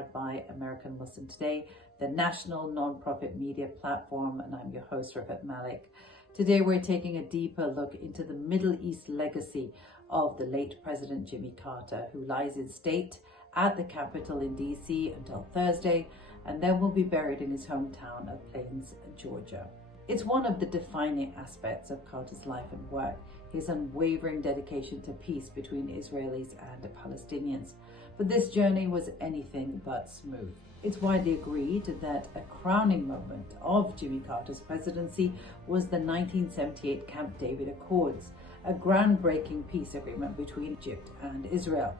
powered by American Muslim Today, the national non-profit media platform, and I'm your host, Rifat Malik. Today we're taking a deeper look into the Middle East legacy of the late President Jimmy Carter, who lies in state at the Capitol in DC until Thursday, and then will be buried in his hometown of Plains, Georgia. It's one of the defining aspects of Carter's life and work, his unwavering dedication to peace between Israelis and Palestinians. But this journey was anything but smooth. It's widely agreed that a crowning moment of Jimmy Carter's presidency was the 1978 Camp David Accords, a groundbreaking peace agreement between Egypt and Israel.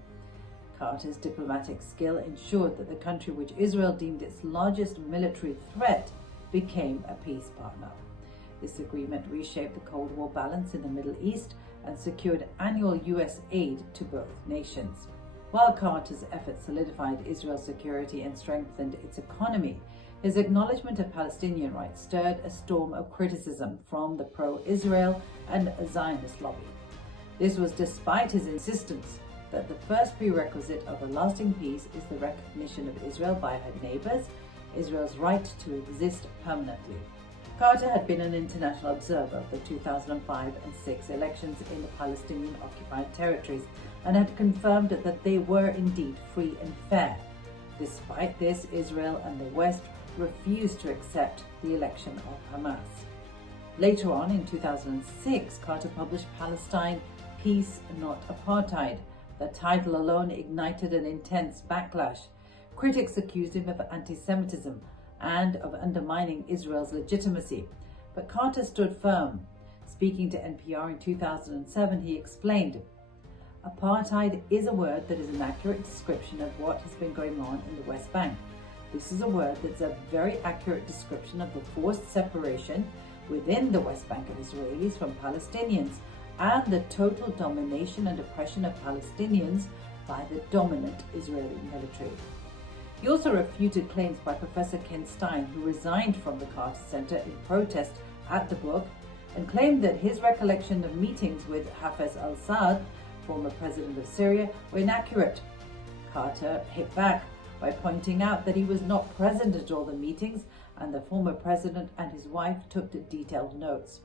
Carter's diplomatic skill ensured that the country which Israel deemed its largest military threat became a peace partner. This agreement reshaped the Cold War balance in the Middle East and secured annual US aid to both nations. While Carter's efforts solidified Israel's security and strengthened its economy, his acknowledgement of Palestinian rights stirred a storm of criticism from the pro-Israel and Zionist lobby. This was despite his insistence that the first prerequisite of a lasting peace is the recognition of Israel by her neighbors, Israel's right to exist permanently. Carter had been an international observer of the 2005 and 6 elections in the Palestinian occupied territories and had confirmed that they were indeed free and fair. Despite this, Israel and the West refused to accept the election of Hamas. Later on, in 2006, Carter published Palestine, Peace, Not Apartheid. The title alone ignited an intense backlash. Critics accused him of antisemitism and of undermining Israel's legitimacy. But Carter stood firm. Speaking to NPR in 2007, he explained, "Apartheid is a word that is an accurate description of what has been going on in the West Bank. This is a word that's a very accurate description of the forced separation within the West Bank of Israelis from Palestinians and the total domination and oppression of Palestinians by the dominant Israeli military." He also refuted claims by Professor Ken Stein, who resigned from the Carter Center in protest at the book, and claimed that his recollection of meetings with Hafez al-Assad, former president of Syria, were inaccurate. Carter hit back by pointing out that he was not present at all the meetings, and the former president and his wife took detailed notes.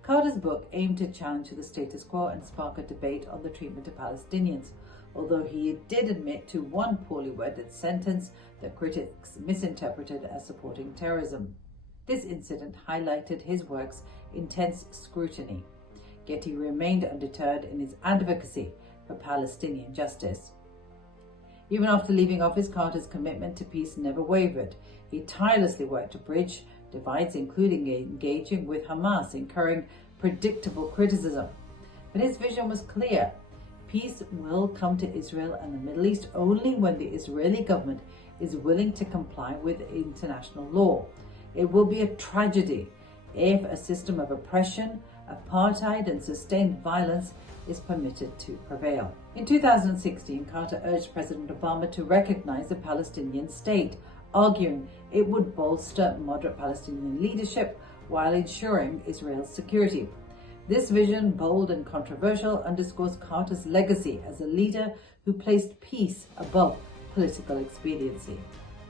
Carter's book aimed to challenge the status quo and spark a debate on the treatment of Palestinians, although he did admit to one poorly worded sentence that critics misinterpreted as supporting terrorism. This incident highlighted his work's intense scrutiny, yet he remained undeterred in his advocacy for Palestinian justice. Even after leaving office, Carter's commitment to peace never wavered. He tirelessly worked to bridge divides, including engaging with Hamas, incurring predictable criticism. But his vision was clear. Peace will come to Israel and the Middle East only when the Israeli government is willing to comply with international law. It will be a tragedy if a system of oppression, apartheid, and sustained violence is permitted to prevail. In 2016, Carter urged President Obama to recognize a Palestinian state, arguing it would bolster moderate Palestinian leadership while ensuring Israel's security. This vision, bold and controversial, underscores Carter's legacy as a leader who placed peace above political expediency.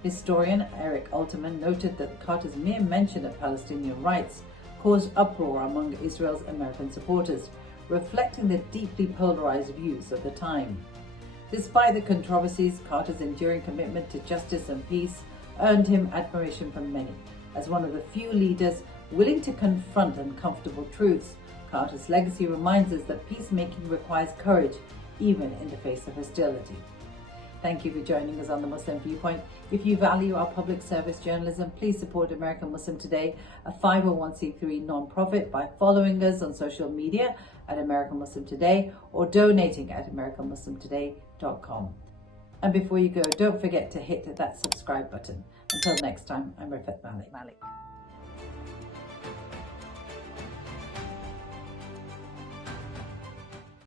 Historian Eric Alterman noted that Carter's mere mention of Palestinian rights caused uproar among Israel's American supporters, reflecting the deeply polarized views of the time. Despite the controversies, Carter's enduring commitment to justice and peace earned him admiration from many. As one of the few leaders willing to confront uncomfortable truths, Carter's legacy reminds us that peacemaking requires courage, even in the face of hostility. Thank you for joining us on the Muslim Viewpoint. If you value our public service journalism, please support American Muslim Today, a 501c3 non-profit, by following us on social media at American Muslim Today or donating at americanmuslimtoday.com. And before you go, don't forget to hit that subscribe button. Until next time, I'm Rifat Malik.